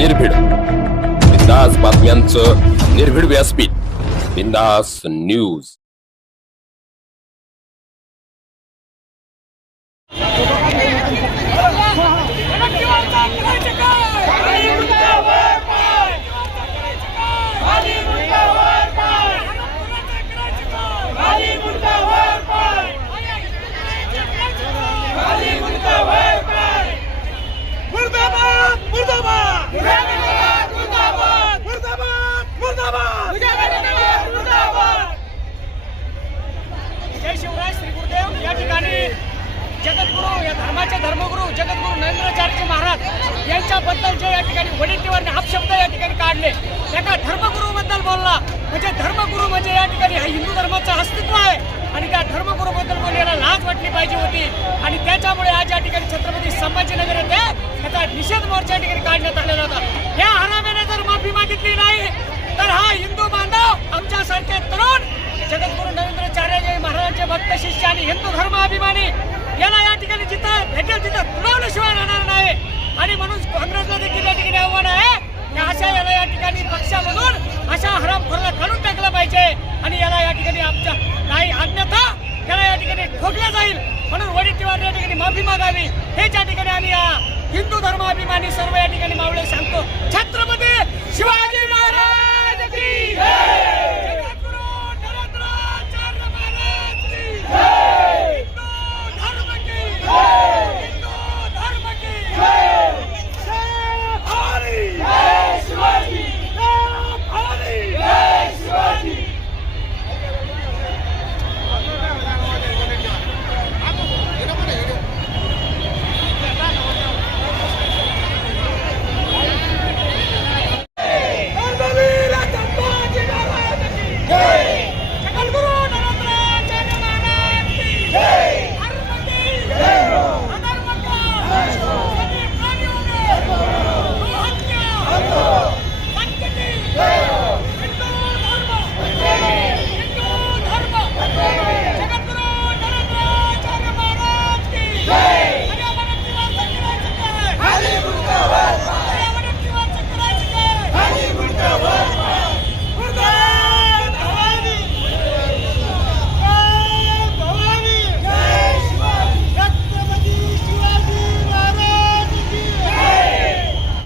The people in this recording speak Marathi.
निर्भीड. बिंदास बातम्यांचं निर्भीड व्यासपीठ. बिंदास न्यूज. धर्माचे धर्मगुरू जगद्गुरू नरेंद्राचार्य महाराज यांच्याबद्दल जे या ठिकाणी वडिट्टीवर अपशब्द या ठिकाणी काढले. एका धर्मगुरूबद्दल बोलला. म्हणजे धर्मगुरू म्हणजे या ठिकाणी हा हिंदू धर्माचं अस्तित्व आहे. आणि त्या धर्मगुरूबद्दल बोलायला लाज वाटली पाहिजे होती. आणि त्याच्यामुळे आज या ठिकाणी छत्रपती संभाजीनगर येथे त्याचा निषेध मोर्चा या ठिकाणी काढण्यात आलेला होता. या हराम्याने जर माफी मागितली नाही तर हा हिंदू बांधव आमच्यासारखे तरुण जगद्गुरू नरेंद्राचार्य महाराजांचे भक्त शिष्य आणि हिंदू धर्म अभिमानी ठिकाणी जिथं भेटेल तिथं पुरवल्याशिवाय राहणार नाही. आणि म्हणून काँग्रेसला देखील या ठिकाणी आव्हान आहे की अशा याला या ठिकाणी पक्षामधून अशा हरामखोराला काढून टाकलं पाहिजे. आणि याला या ठिकाणी आमच्या काही अन्यथा त्याला या ठिकाणी ठोकलं जाईल. म्हणून वडिट्टीवार या ठिकाणी माफी मागावी. हेच या ठिकाणी आम्ही हिंदू धर्माभिमानी सर्व या ठिकाणी मावळे सांगतो. छत्रपती शिवाजी